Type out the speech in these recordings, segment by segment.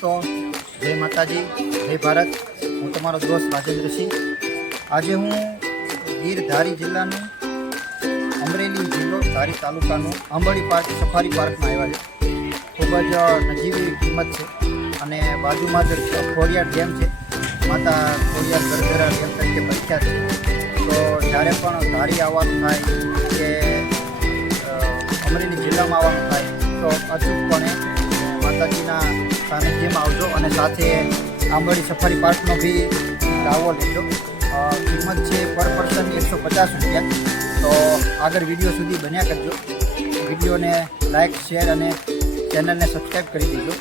દોસ્તો જય માતાજી, જય ભારત. હું તમારો દોસ્ત રાજેન્દ્રસિંહ આજે હું ગીર ધારી જિલ્લાનું અમરેલી જિલ્લો ધારી તાલુકાનું આંબળી પાર્ક, સફારી પાર્કમાં આવ્યા છે. ખૂબ જ નજીવી કિંમત છે અને બાજુમાં જ ખોડિયાર ડેમ છે. માતા ખોડિયાર ગરગરા ડેમ તરીકે પ્રખ્યાત છે. તો જ્યારે પણ ધારી આવવાનું થાય કે અમરેલી જિલ્લામાં આવવાનું થાય, તો અચૂકપણે માતાજીના સાનિધ્યમાં આવજો અને સાથે આંબોડી સફારી પાર્કનો બી લાવો લેજો. કિંમત છે પર પર્સન એકસો પચાસ રૂપિયા. તો આગળ વીડિયો સુધી બન્યા કરજો. વિડીયોને લાઇક શેર અને ચેનલને સબસ્ક્રાઈબ કરી દેજો.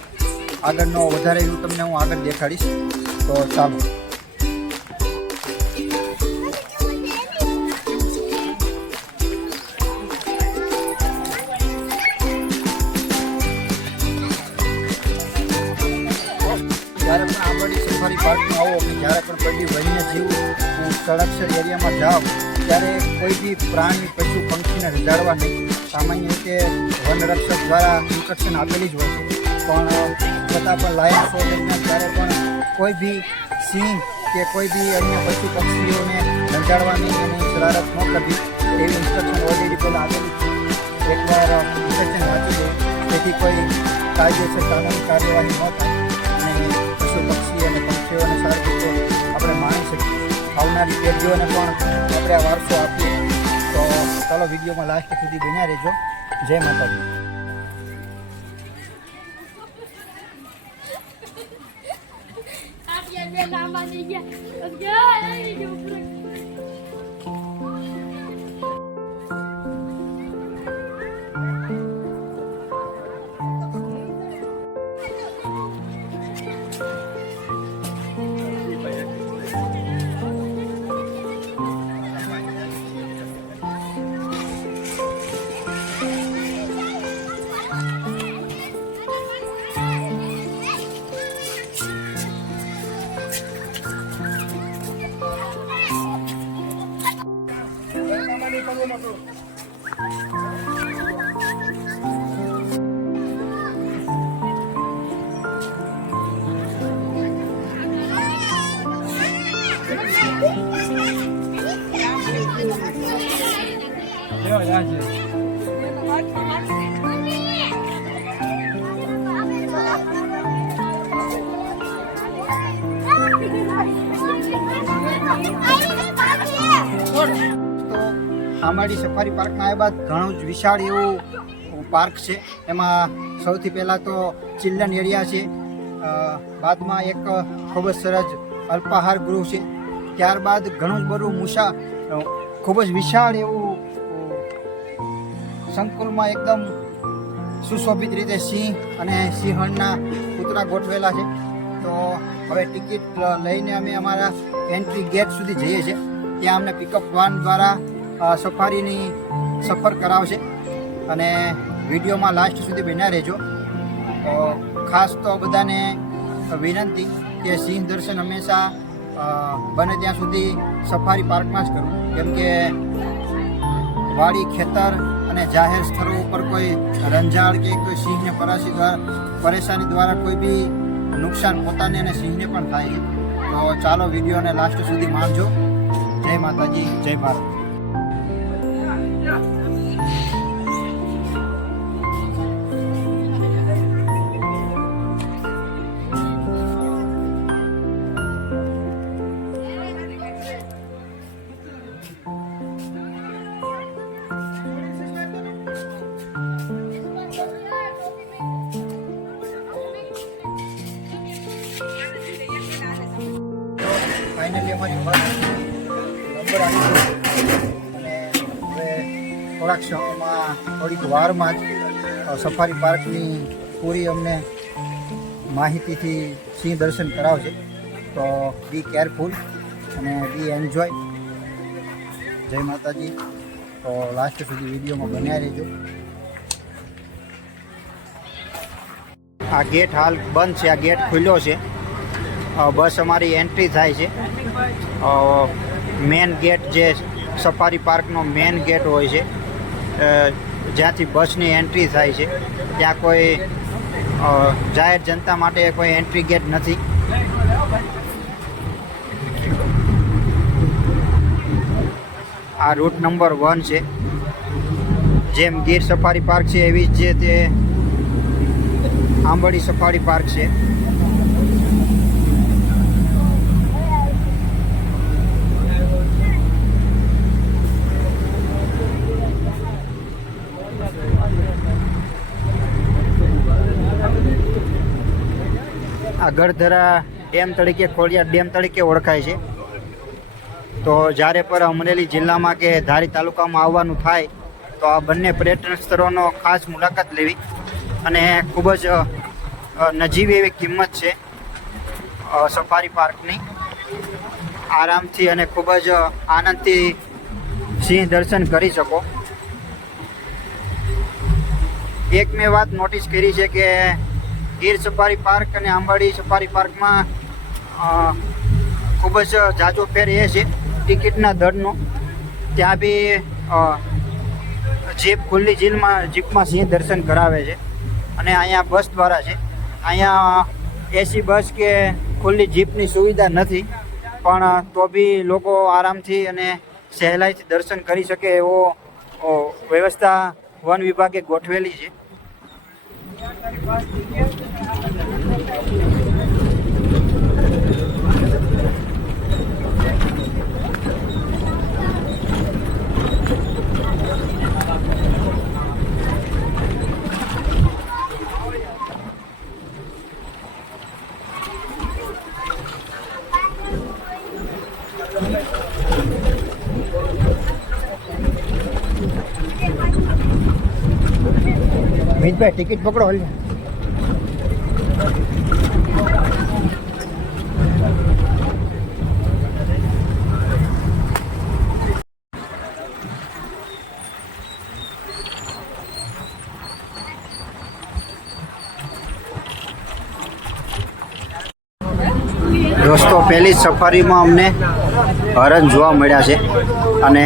આગળનો વધારે વ્યૂ તમને હું આગળ દેખાડીશ. તો ચાલો. સંરક્ષણ એરિયામાં જાઓ, ત્યારે કોઈ બી પ્રાણી, પશુ, પંખીને રજાડવા નહીં. સામાન્ય રીતે વનરક્ષક દ્વારા ઇન્સ્ટ્રક્શન આપેલી જ હોય છે. પણ છતાં પણ લાયન શો ત્યારે પણ કોઈ બી સિંહ કે કોઈ બી અન્ય પશુ પક્ષીઓને રંજાડવા નહીં અને શરારત ન કરવી. એવી ઇન્સ્ટ્રક્શન ઓલરેડી પહેલાં આપેલી છે. એકવાર ઇન્સ્ટ્રક્શન વાંચી દે તેથી કોઈ કાયદેસર કાનૂની કાર્યવાહી ન થાય. આવનારી પેઢીઓને પણ આપણે આ વારસો આપીએ. તો ચાલો વિડીયોમાં લાસ્ટ સુધી બન્યા રહેજો. જય માતાજી. Apian dia nama 妈妈妈妈 Ambadi safari પાર્કમાં આવ્યા બાદ ઘણું જ વિશાળ એવું પાર્ક છે. એમાં સૌથી પહેલાં તો ચિલ્ડ્રન એરિયા છે. બાદમાં એક ખૂબ જ સરસ અલ્પાહાર ગૃહ છે. ત્યારબાદ ઘણું જ બધું મુસા ખૂબ જ વિશાળ એવું સંકુલમાં એકદમ સુશોભિત રીતે સિંહ અને સિંહણના પૂતળા ગોઠવેલા છે. તો હવે ટિકિટ લઈને અમે અમારા એન્ટ્રી ગેટ સુધી જઈએ છીએ. ત્યાં અમને પિકઅપ વાન દ્વારા સફારીની સફર કરાવશે અને વિડીયોમાં લાસ્ટ સુધી બન્યા રહેજો. તો ખાસ તો બધાને વિનંતી કે સિંહ દર્શન હંમેશા બને ત્યાં સુધી સફારી પાર્કમાં જ કરવું કેમ કે વાડી, ખેતર અને જાહેર સ્થળો ઉપર કોઈ રંજાડ કે કોઈ સિંહને પરાશી દ્વારા, પરેશાની દ્વારા કોઈ બી નુકસાન પોતાને અને સિંહને પણ થાય. તો ચાલો વિડીયોને લાસ્ટ સુધી માનજો જય માતાજી, જય ભારત. ફાઇનલી અમારી નંબર આવી અને હવે થોડાક સમયમાં, થોડીક વારમાં જ સફારી પાર્કની પૂરી અમને માહિતીથી સિંહ દર્શન કરાવશે. તો બી કેરફુલ અને બી એન્જોય જય માતાજી. તો લાસ્ટ સુધી વિડીયોમાં બન્યા રહેજો. આ ગેટ હાલ બંધ છે, આ ગેટ ખુલ્યો છે. બસ અમારી એન્ટ્રી થાય છે. મેન ગેટ જે સફારી પાર્કનો મેન ગેટ હોય છે જ્યાંથી બસની એન્ટ્રી થાય છે, ત્યાં કોઈ જાહેર જનતા માટે કોઈ એન્ટ્રી ગેટ નથી. આ રૂટ નંબર વન છે. જેમ ગીર સફારી પાર્ક છે, એવી જ જે તે આંબડી સફારી પાર્ક છે. ગઢધરા ડેમ તરીકે ખોડિયાર ડેમ તરીકે ઓળખાય છે. તો જ્યારે પણ અમરેલી જિલ્લામાં કે ધારી તાલુકામાં આવવાનું થાય, તો આ બંને પર્યટન સ્થળોનો ખાસ મુલાકાત લેવી અને ખૂબ જ નજીવી એવી કિંમત છે સફારી પાર્કની. આરામથી અને ખૂબ જ આનંદથી સિંહ દર્શન કરી શકો. એક મેં વાત નોટિસ કરી છે કે ગીર સફારી પાર્ક અને આંબાડી સફારી પાર્કમાં ખૂબ જ જાજો ફેર એ છે ટિકિટના દરનો. ત્યાં બી જીપ ખુલ્લી જીલમાં, જીપમાં સિંહ દર્શન કરાવે છે અને અહીંયા બસ દ્વારા છે. અહીંયા એસી બસ કે ખુલ્લી જીપની સુવિધા નથી, પણ તો બી લોકો આરામથી અને સહેલાઈથી દર્શન કરી શકે એવો વ્યવસ્થા વન વિભાગે ગોઠવેલી છે. Я, как раз, приветствую. મિતભાઈ ટિકિટ પકડો હલ દોસ્તો પહેલી સફારીમાં અમને હરણ જોવા મળ્યા છે. અને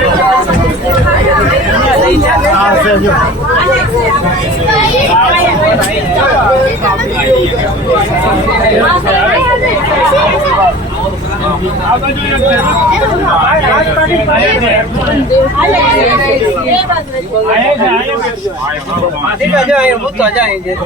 તો સામો જો, એ તો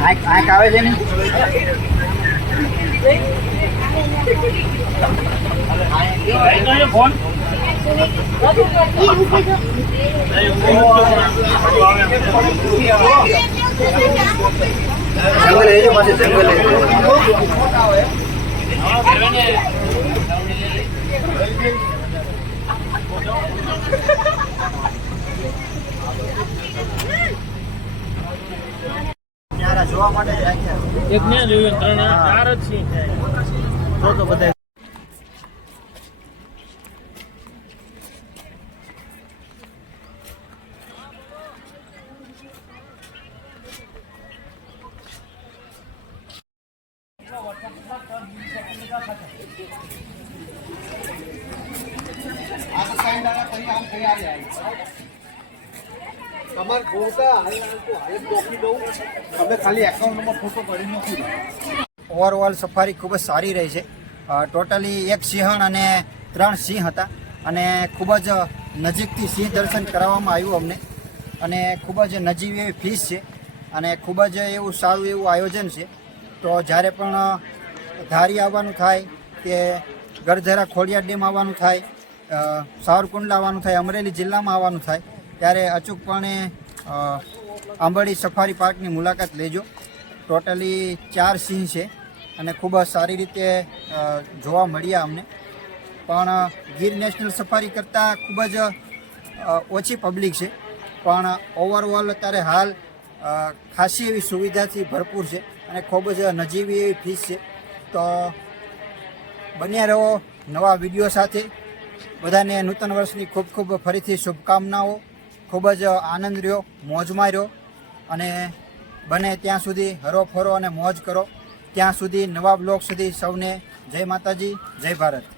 આંખ આવે છે ને? જંગલ લેજો પાસે જંગલ લેજો ન્યારા જોવા માટે. એક ને જોયું ત્રણ ચાર જ સિંહ છે. તો તો બધા તમારે જોતા હાલ હાલ તો હાલ જ મોકલી દઉં તમે ખાલી એકાઉન્ટમાં ફોટો પાડી નાખી ઓવરઓલ સફારી ખૂબ જ સારી રહી છે. ટોટલી એક સિંહણ અને ત્રણ સિંહ હતા. અને ખૂબ જ નજીકથી સિંહ દર્શન કરાવવામાં આવ્યું અમને. અને ખૂબ જ નજીવી એવી ફીસ છે. અને ખૂબ જ એવું સારું એવું આયોજન છે. તો જ્યારે પણ ધારી આવવાનું થાય કે ગરધરા ખોડિયા ડેમ આવવાનું થાય સાવરકુંડલા આવવાનું થાય, અમરેલી જિલ્લામાં આવવાનું થાય ત્યારે અચૂકપણે આંબળી સફારી પાર્કની મુલાકાત લેજો. ટોટલી ચાર સિંહ છે અને ખૂબ જ સારી રીતે જોવા મળ્યા અમને. પણ, ગીર નેશનલ સફારી કરતાં ખૂબ જ ઓછી પબ્લિક છે. પણ ઓવરઓલ અત્યારે હાલ ખાસી એવી સુવિધાથી ભરપૂર છે અને ખૂબ જ નજીવી એવી ફીસ છે. તો બન્યા રહો નવા વીડિયો સાથે. બધાને નૂતન વર્ષની ખૂબ ખૂબ ફરીથી શુભકામનાઓ. ખૂબ જ આનંદ રહ્યો, મોજમાં રહ્યો અને બને ત્યાં સુધી હરો ફરો અને મોજ કરો. ત્યાં સુધી નવા બ્લોગ સુધી સૌને જય માતાજી, જય ભારત.